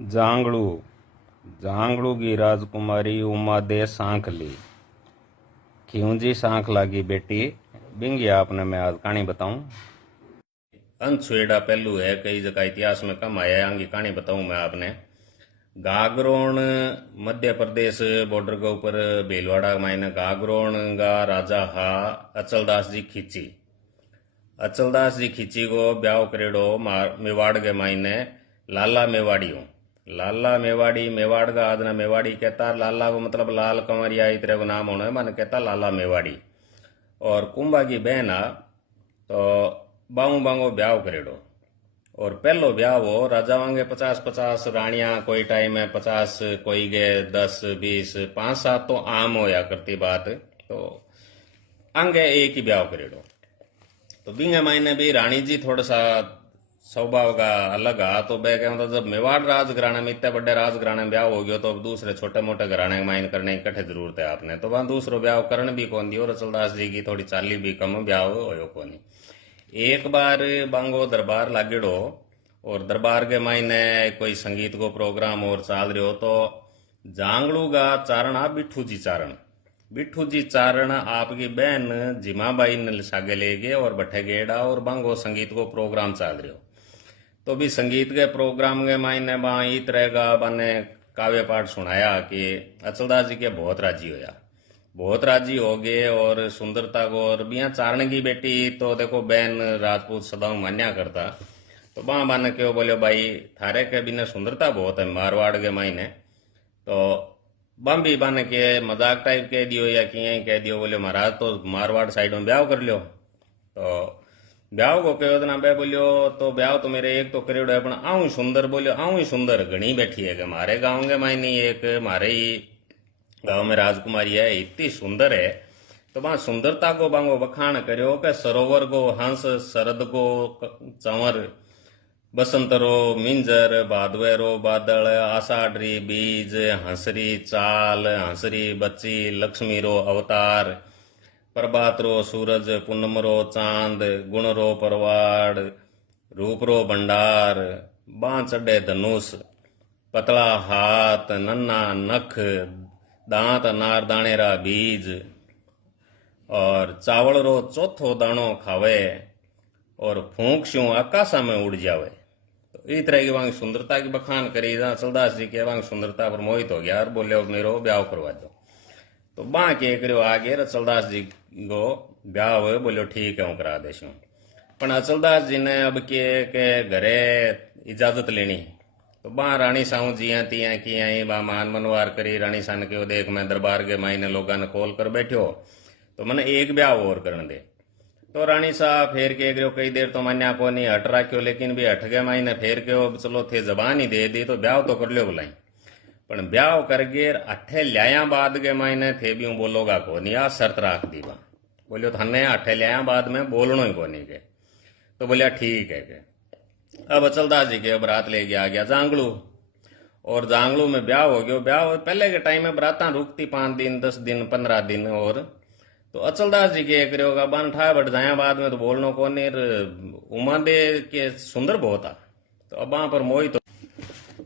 जांगड़ू जांगड़ू की राजकुमारी उमा दे सांख ली। क्यों जी सांख लागी बेटी? बिंगी आपने मैं आज कहानी बताऊं। अनछुएड़ा पहलू है, कई जगह इतिहास में कम आया है। आंगी कहानी बताऊं मैं आपने। गागरोण मध्य प्रदेश बॉर्डर के ऊपर भीलवाड़ा मायने गागरोण का राजा हा अचलदास जी खींची। अचलदास जी खींची को ब्याह करेड़ो मेवाड़ के मायने लाला मेवाड़ी हूँ। लाला मेवाड़ी मेवाड़ का आदना मेवाड़ी कहता। लाला को मतलब लाल कंवरिया इस तरह को नाम होना है, मन कहता लाला मेवाड़ी। और कुंभा की बहन आ तो बांगो बांगो ब्याह करेड़ो। और पहलो ब्याह हो राजा वांगे 50-50 रानियां कोई टाइम है 50, कोई गए 10-20 5-7 तो आम होया करती बात। तो आंगे एक ही ब्याह करेड़ो। तो बिंगे मायने भी रानी जी थोड़ा सा स्वभाव का अलग आ। तो मैं कहूँ जब मेवाड़ राजघराने में इतने बड़े राजघराने में ब्याह हो गयो तो अब दूसरे छोटे मोटे घराने के मायने करने की कठे जरूरत है आपने। तो वहां दूसरो ब्याह करने भी कौन दियो। रचलदास जी की थोड़ी चाली भी कम ब्याह हो कौन। एक बार बांगो दरबार लागेड़ो और दरबार के मायने कोई संगीत को प्रोग्राम और चाल रहे हो। तो जांगड़ू का चारण आ बिठू जी चारण। बिठू जी चारण आपकी बहन जिमाबाई ने सागे ले गए और बठे गेड़ा और बांगो संगीत को प्रोग्राम चाल रहे हो। तो भी संगीत के प्रोग्राम के मायने बा ई तरह का बने काव्य पाठ सुनाया कि अचलदास जी के बहुत राजी होया। बहुत राजी हो गए और सुंदरता को और बिया चारण की बेटी तो देखो बहन राजपूत सदा मान्या करता। तो बा बन क्यों बोलो भाई थारे के बिना सुंदरता बहुत है मारवाड़ के मायने। तो बम भी बन के मजाक टाइप कह दियो या किए कह दियो बोले महाराज तो मारवाड़ साइड में ब्याह कर लियो। तो ब्याह को कहो ना बे बोलियो तो ब्याह तो मेरे एक तो करेड़ो है पण आऊं सुंदर बोलियो आऊं ही सुंदर घनी बैठी है कि मारे गाँव के मायने एक मारे ही गाँव में राजकुमारी है इतनी सुंदर है। तो वहां सुंदरता को बांगो बखान करो कि सरोवर को हंस शरद को चंवर बसंतरो मिंजर भादवेरो बादल आषाढ़ी बीज हंसरी चाल हंसरी बच्ची लक्ष्मी रो अवतार प्रभात रो सूरज पूनम रो चांद गुण रो परवाड़ रूप रो भंडार बाँ चढ़े धनुष पतला हाथ नन्ना नख दांत नारदाने रा बीज और चावल रो चौथो दाणो खावे और फूंक शू आकाशा में उड़ जावे। तो इस तरह की वहां सुंदरता की बखान करी। अचलदास जी के वहां सुंदरता पर मोहित हो गया और बोले मेरो ब्याह करवा दो। तो बाँ के करो आगे अचलदास जी को ब्याह हुए बोलो ठीक है हूँ करा देशू। पण अचलदास जी ने अब के घरे इजाजत लेनी। तो बा रानी साहू जिया तिया की आई बा मान मनवार करी। रानी सा ने कहो देख मैं दरबार के मायने लोगों ने कॉल कर बैठो तो मैंने एक ब्याह और करने दे। तो रानी साहब फेर के कहो कई देर तो मन्या को नहीं हट राख्यो लेकिन भी हट गए मायने फेर के चलो थे जबान ही दे दी तो ब्याह तो कर लियो बुलाई। पण ब्याह कर गे अठे ल्याया बाद के मायने थे भी बोलोगा को नहीं आ शर्त राख दी बा। बोलियो थाने अठे ल्याया बाद में बोलनो ही को नहीं के। तो बोलिया ठीक है के। अब अचलदास जी के बरात लेके आ गया जांगड़ू और जांगड़ू में ब्याह हो गया। ब्याह पहले के टाइम में बराता रुकती 5 दिन 10 दिन 15 दिन। और तो अचलदास जी के करोगा बन ठा बट जाया बाद में तो बोलनो को नहीं। उमा दे के सुंदर बहुत आ। तो अब वहां पर मोहित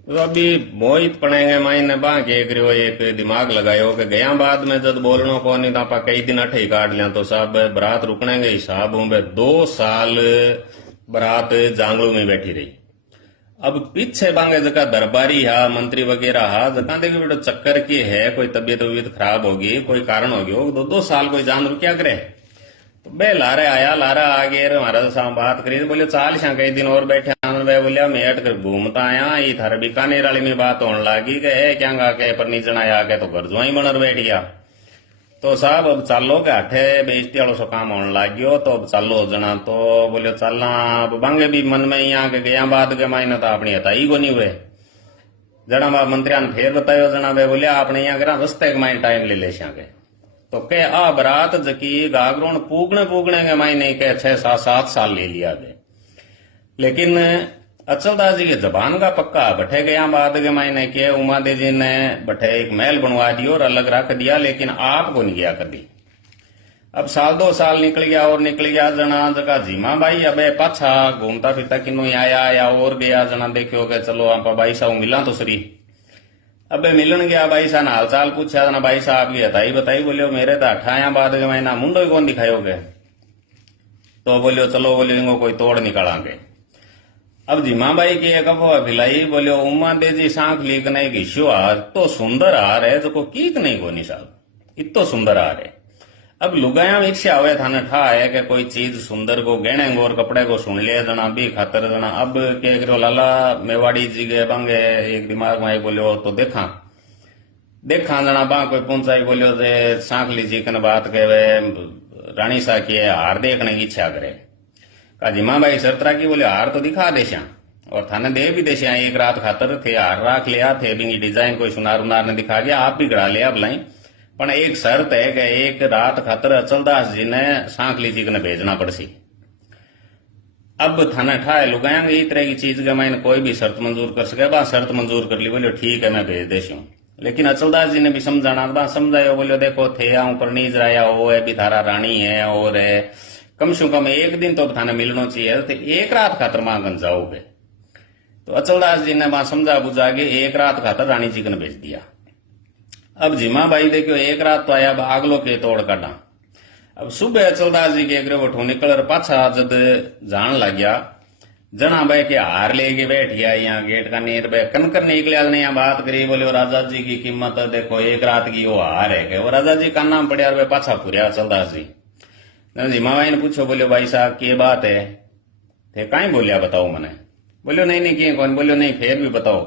तो अभी मोहित पड़ेंगे मायने बा के करो एक दिमाग लगायो कि गया बाद में जब बोलनो को नहीं तो आप कई दिन अठे ही काट लिया। तो साहब बरात रुकने के हिसाब हूं 2 साल बरात जांगड़ू में बैठी रही। अब पीछे बांगे जगह दरबारी हा मंत्री वगैरह हा जगह देखो बेटो चक्कर की है कोई तबीयत खराब होगी कोई कारण हो गयो 2-2 साल कोई जान रुक क्या करे। तो बे लारे आया लारा आ गए महाराज साहब बात करी। बोले चाल शां कई दिन और बैठे बे बोलिया मैं हट कर घूमता आया ये थारे बीकानेर वाली में बात होने लगी कि क्या गा के पर नीचन आया के तो घर जुआई बनर बैठ गया। तो साहब अब चालो के हठे बेइज्जती वालों सो काम होने लग गयो तो अब चालो जना। तो बोले चलना अब बांगे भी मन में यहाँ के गया बाद के मायने तो अपनी हताई को नहीं हुए। जना बा मंत्रिया ने फेर बतायो जना बे बोलिया आपने यहाँ करा रस्ते के मायने टाइम ले के। तो के आ बरात जकी गागरोन पूगने के मायने के 6-7 साल ले लिया गए। लेकिन अचलदास जी के जबान का पक्का बठे गया बाद के मायने के उमा दे जी ने बठे एक महल बनवा दियो और अलग रख दिया लेकिन आप को नहीं गया कभी। अब साल 2 साल निकल गया और निकल गया जना जगह जीमा भाई अब पाछा घूमता फिरता किन्नू आया या और गया जना देखो के चलो आप भाई साहब मिला तो सरी। अब मिलन गया भाई साहब हाल चाल पूछा जना भाई साहब की हताई बताई बोलियो मेरे तो अठाया बाद के महीना मुंडो ही कौन दिखायोगे तो बोलियो चलो बोलियो इनको कोई तोड़ निकालांगे। अब जीमा भाई की एक अफवाह खिलाई बोलियो उमा दे जी सांख लीक नहीं घिस्यो हार तो सुंदर हार है जो कीक नहीं कोनी साहब इतो सुंदर हार है। अब लुगाया में इच्छा हुए थाने ठा है कि कोई चीज सुंदर को गहने और कपड़े को सुन लिया जना भी खातर जना अब के करो लाला मेवाड़ी जी गए बांगे एक दिमाग में बोलियो तो देखा जना बा कोई पहुंचाई बोलियो जे सांखली जी कन बात कहे रानी सा की हार देखने की इच्छा करे का जिमा भाई शर्तरा की बोले हार तो दिखा देशा और थाने दे भी देशा एक रात खातर थे हार राख लिया थे बिंगी डिजाइन कोई सुनार उनार ने दिखा गया आप भी गड़ा लिया भलाई पण एक शर्त है कि एक रात खातर अचलदास जी ने सांखली जी ने भेजना पड़सी। अब थाना ठाए लुगाएंगे इस तरह की चीज के मैंने कोई भी शर्त मंजूर कर सके बा शर्त मंजूर कर ली बोलियो ठीक है मैं भेज देती हूँ। लेकिन अचलदास जी ने भी समझाना बा समझायो बोलियो देखो थे ऊपर नीज राया वो है भी थारा रानी है और है कम से कम एक दिन तो थाने मिलना चाहिए तो एक रात खातर मांगन जाओगे तो अचलदास जी ने वहां समझा बुझा के एक रात खातर रानी जी ने भेज दिया। अब जीमा भाई देखो एक रात तो आया आगलो के तोड़ काटा। अब सुबह अचलदास जी के उठो निकल पाछा जद जान लग गया जना भाई के हार लेके बैठ गया यहाँ गेट का नीर पे कनकर निकले ने यहाँ बात करी बोले राजा जी की कीमत देखो एक रात की वो हार है कि वो राजा जी का नाम पड़िया वे पाछा फुरिया अचलदास जी जीमा भाई ने पूछो बोले भाई साहब की बात है थे कहीं बोलिया बताओ मने बोलियो नहीं किए कौन बोलियो नहीं फिर भी बताओ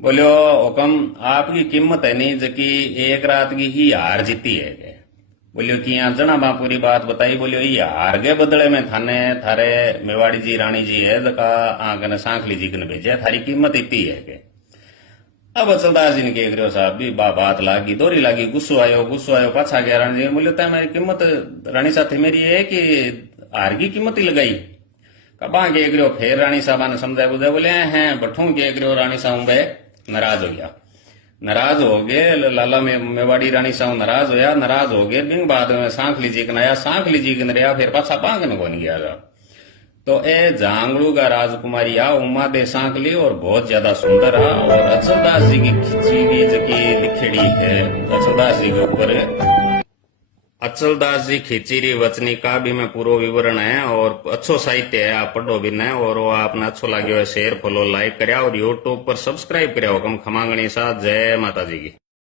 बोलियो हुकम आपकी कीमत है नहीं जबकि एक रात की ही हार जीती है बोलियो कि यहाँ जना बा पूरी बात बताई बोलियो ये हार के बदले में थाने थारे मेवाड़ी जी रानी जी है जका आंकन सांखली जी ने भेजे थारी कीमत इतनी है के। अब अचलदास जी ने कह रहे हो साहब भी बात लागी दोरी लागी गुस्सो आयो पाछा गया रानी जी बोलियो तय मेरी कीमत रानी साथ मेरी है कि हार की कीमत ही लगाई कबा कह रहे हो फिर रानी साहबा ने समझाया बुझाया बोले हैं बठू कह रहे हो रानी साहब नाराज हो गया नाराज हो गए लाला मेवाड़ी रानी साहब नाराज हो गए बिंग बाद में सांखली जी कनाया सांखली जी कन रहा फिर पाछा पांगन को नहीं गया तो ए जांगड़ू का राजकुमारी आ उमा दे सांखली और बहुत ज्यादा सुंदर है और अचलदास जी की खिंची की जकी लिखेड़ी है अचलदास जी के ऊपर अचलदास जी खिचीरी वचनी का भी में पूरा विवरण है और अच्छो साहित्य है आप पढ़ो भी न और वो आपने अच्छो लगे शेयर फॉलो लाइक करया और यूट्यूब पर सब्सक्राइब करया हुकम खमांगणी सा जय माता जी की।